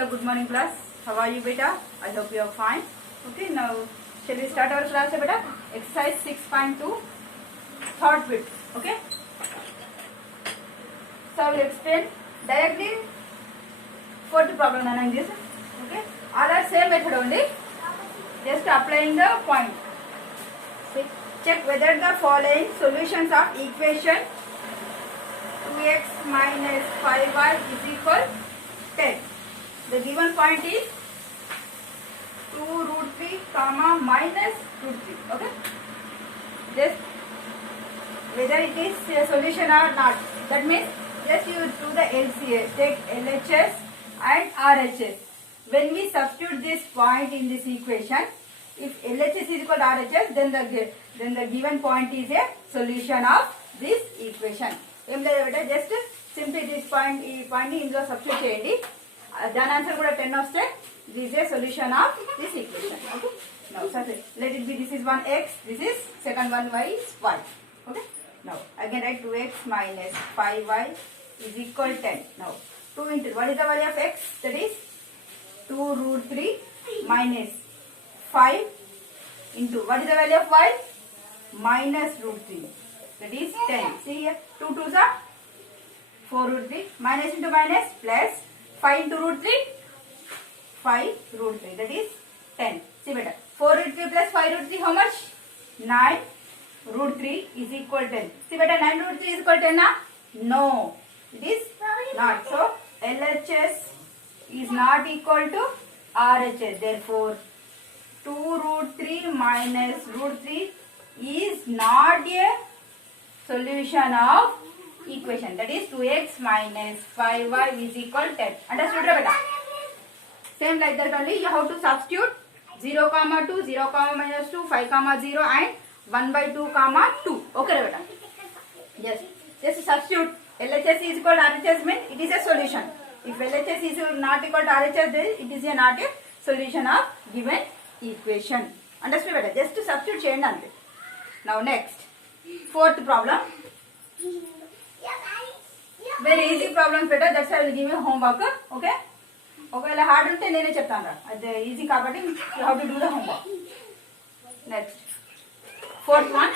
hello, good morning class. How are you beta? I hope you are fine. Okay, now shall we start our class beta? Exercise 6.2 third bit. Okay, so I will explain directly fourth problem analysis. Okay, all are same method only, just applying the point. See, check whether the following solutions of equation 2x minus 5y is equal 10. The given point is 2 root 3 comma minus root 3. Okay, just whether it is a solution or not. That means just you do the LCA, take LHS and RHS. When we substitute this point in this equation, if LHS is equal to RHS, then the given point is a solution of this equation. Just simply this point ఇందులో substitute చేయండి. దాని answer కూడా 10 వస్తే this is a solution of this equation. Okay, now let it be, this is one x, this is second one y is y. Okay, now again write 2x minus 5y is equal 10. Now 2 into what is the value of x? That is 2 root 3 minus 5 into what is the value of y? Minus root 3. That is 10. See here, 2 2s are 4 root 3, minus into minus plus 5 into root 3, 5 root 3, that is 10. See better, 4 root 3 plus 5 root 3, how much? 9 root 3 is equal 10. See better, 9 root 3 is equal to 10 now? No, it is not. So LHS is not equal to RHS. Therefore 2 root 3 minus root 3 is not a solution of equation. That is 2x minus 5y is equal 10. Understood beta? Same like that only, you have to substitute 0 comma 2, 0 comma minus 2, 5 comma 0 and 1 by 2 comma 2. Okay beta? Yes, just substitute LHS is equal to RHS means it is a solution. If LHS is not equal to RHS, then it is not a solution of given equation. Understood beta? Just to substitute change ante. Now next, fourth problem. Very easy problem beta, that's why I will give you homework. Okay, ఒకవేళ hard ఉంటే నేనే చెప్తాను రా, అది easy కాబట్టి you have to do the homework. Next fourth one,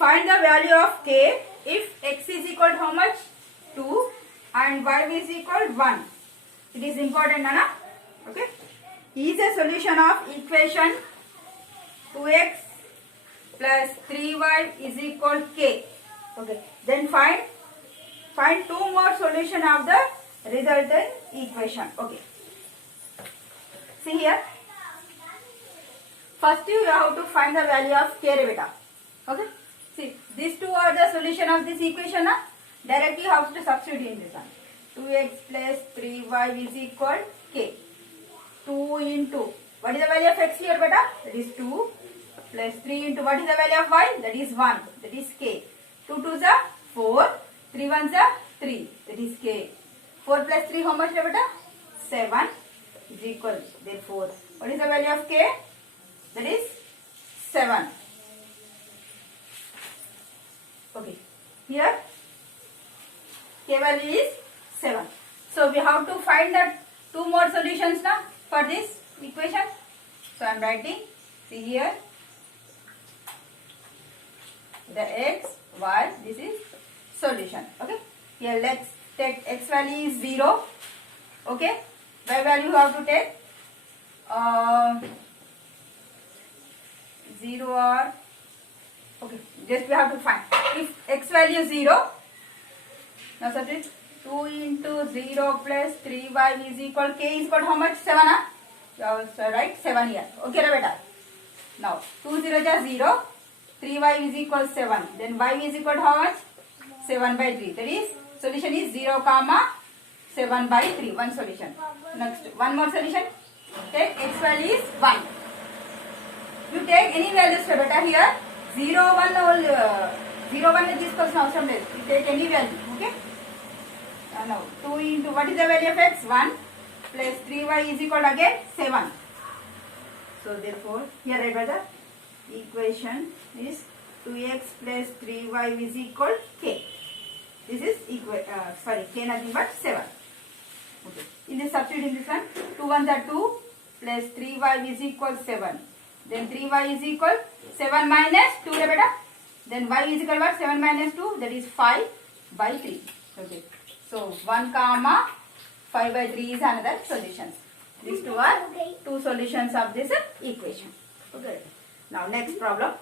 find the value of k if x is equal to how much? 2 and y is equal to 1. It is important Nana. Okay, is a solution of equation 2x plus 3y is equal to k. Okay, then find two more solution of the resultant equation. Okay, see here, first you have to find the value of k beta. Okay, see these two are the solution of this equation. Directly you have to substitute in this one. 2x plus 3y is equal k. 2 into what is the value of x here beta? That is 2 plus 3 into what is the value of y? That is 1. That is k. 2 2s are 4, 3 1s are 3. That is k. 4 plus 3 how much beta? 7 is equal. Therefore, what is the value of k? That is 7. Okay, here k value is 7. So we have to find the two more solutions now for this equation. So I am writing, see here, the x, y, this is solution. Okay, here let's take x value is 0. Okay, y value you have to take 0 or okay, just we have to find if x value is 0. Now substitute 2 into 0 plus 3y is equal, k is equal to how much? 7 huh? So write 7 here. Okay beta? Now 2 0 is 0, 3y is equal 7, then y is equal to how much? 7 by 3. That is solution is 0 comma 7 by 3. One solution. Next, one more solution. Take x value is 1. You take any values beta here. 0 1 all 0 1 is తీసుకోవాల్సిన అవసరం లేదు. You take any value. Okay. Now 2 into what is the value of x? 1 plus 3y is equal to again 7. So therefore here write the equation is 2x plus 3y is equal k. This is k nothing but 7. Okay. In this substitute in this one, 2 1s are 2 plus 3y is equal 7. Then 3y is equal 7 minus 2 beta. Then y is equal what? 7 minus 2, that is 5 by 3. Okay. So 1 comma 5 by 3 is another solutions. These two are two solutions of this equation. Okay. Now next problem.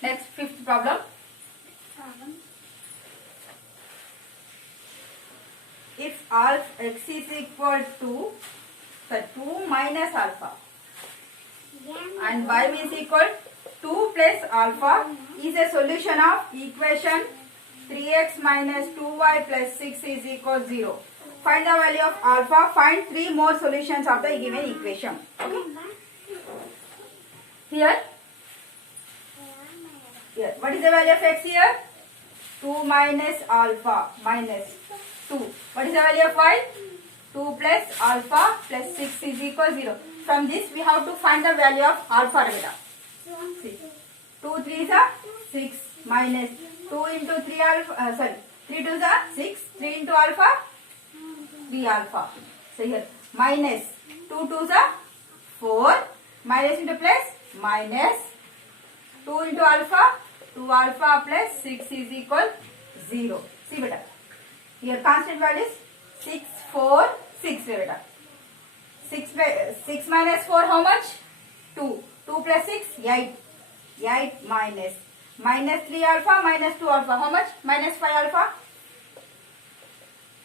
Next fifth problem. If alpha x is equal to 2 minus alpha and y is equal 2 plus alpha is a solution of equation 3x minus 2y plus 6 is equal 0. Find the value of alpha. Find 3 more solutions of the given equation. Okay. Here, what is the value of x here? 2 minus alpha minus 2. What is the value of y? 2 plus alpha plus 6 is equal 0. From this we have to find the value of alpha beta. See, 2 3s are 6 minus 2 into 3 alpha, 3 2s are 6, 3 into alpha, 3 alpha. So here minus 2 2s are 4, minus into plus, minus 2 into alpha, 2 alpha plus 6 is equal 0. See beta. Here constant value is 6, 4, 6 beta. 6 minus 4 how much? 2. 2 plus 6, 8. 8 minus 3 alpha minus 2 alpha. How much? Minus 5 alpha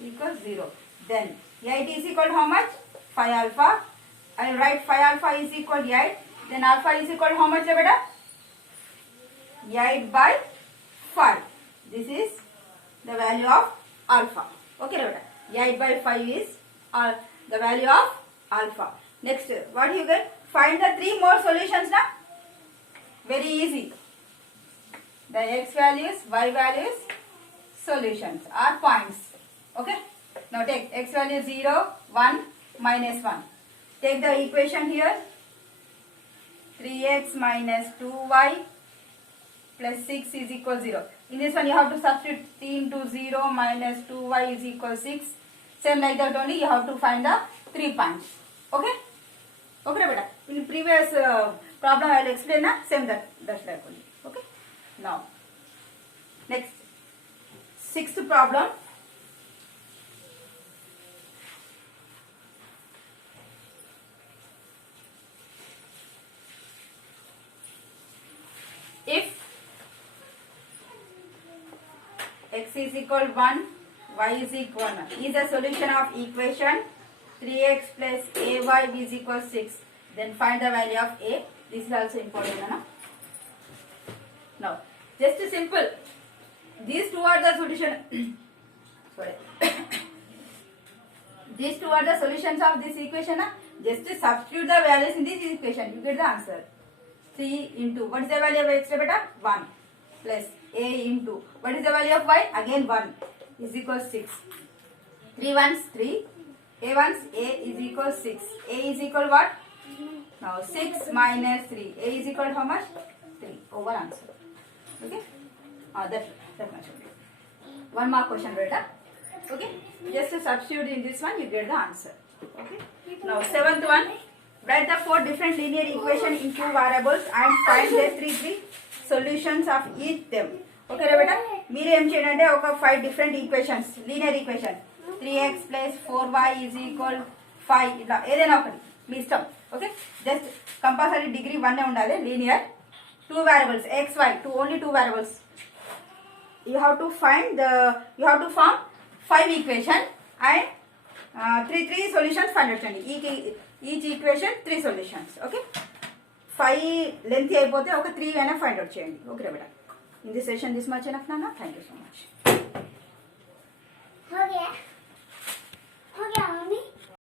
equals 0. Then 8 is equal to how much? 5 alpha. I will write 5 alpha is equal to 8. Then alpha is equal to how much beta? 8 by 5. This is the value of alpha. Okay beta. 8 by 5 is the value of alpha. Next, what you get? Find the 3 more solutions now. Very easy. The x values, y values, solutions are points. Okay. Now take x value 0, 1, minus 1. Take the equation here. 3x minus 2y plus 6 is equal 0. In this one you have to substitute 3 into 0 minus 2y is equal 6. Same like that only you have to find the 3 points. Okay? Okay beta. In previous problem I will explain same that's like only. Okay? Now next 6th problem. If x is equal 1, y is equal 1 is a solution of equation 3x plus ay is equal 6. Then find the value of a. This is also important. Now, just simple. These two are the solution. Sorry. These two are the solutions of this equation. Just substitute the values in this equation. You get the answer. 3 into, what is the value of x beta? 1 plus a into, what is the value of y? Again 1 is equal 6. 3 1s 3, a 1s a is equal 6. A is equal what? Now 6 minus 3. A is equal how much? 3. Over answer. Okay? That much. One more question beta. Okay? Just to substitute in this one, you get the answer. Okay? Now 7th one. Write the 4 different linear equations in 2 variables and find their 3 solutions of each them. Okay beta? మీరు ఏం చేయండి ఒక 5 different equations, linear equation. 3x plus 4y is equal 5. ఇట్లా ఏదైనా ఒకటి మీ ఇష్టం. Okay? Just compulsory degree 1 ఉండాలి. Linear 2 variables x y, only 2 variables. You have to form 5 equations and 3 solutions find out. Each equation 3 solutions. Okay? 5 lengthy అయిపోతే ఒక 3 అయినా find out చేయండి. Okay beta. In this session this much enough Nana. Thank you so much. Okay.